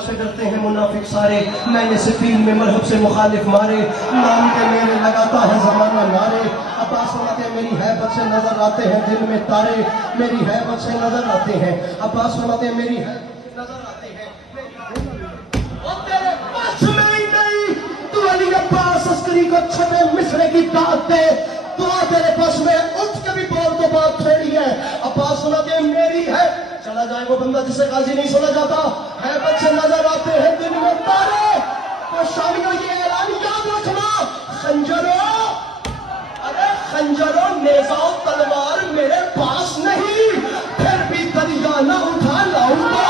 से डरते हैं मुनाफिक सारे, मैंने सिफीन में मरहब से मुखालिफ मारे, नाम के मेरे लगाता है जमाना नारे। अब्बास फरमाते हैं मेरी हैबत से नजर आते हैं दिल में तारे, मेरी हैबत से नजर आते हैं। अब्बास फरमाते हैं मेरी नजर आते हैं और तेरे पास में ही नहीं। तू अली अब्बास अस्करी को छठे मिसरे की दात दे, दुआ तेरे पास में उठ के भी बोल तो बात थोड़ी है। अब्बास फरमाते हैं मेरी है, चला जाए वो बंदा जिसे काजी नहीं सुना जाता, हैबत से नजर आते हैं दिन में तारे। तो शामियों ये ऐलान याद रखना, खंजरों, अरे खंजरों नेजाओ तलवार मेरे पास नहीं, फिर भी दरिया न उठा लाऊंगा।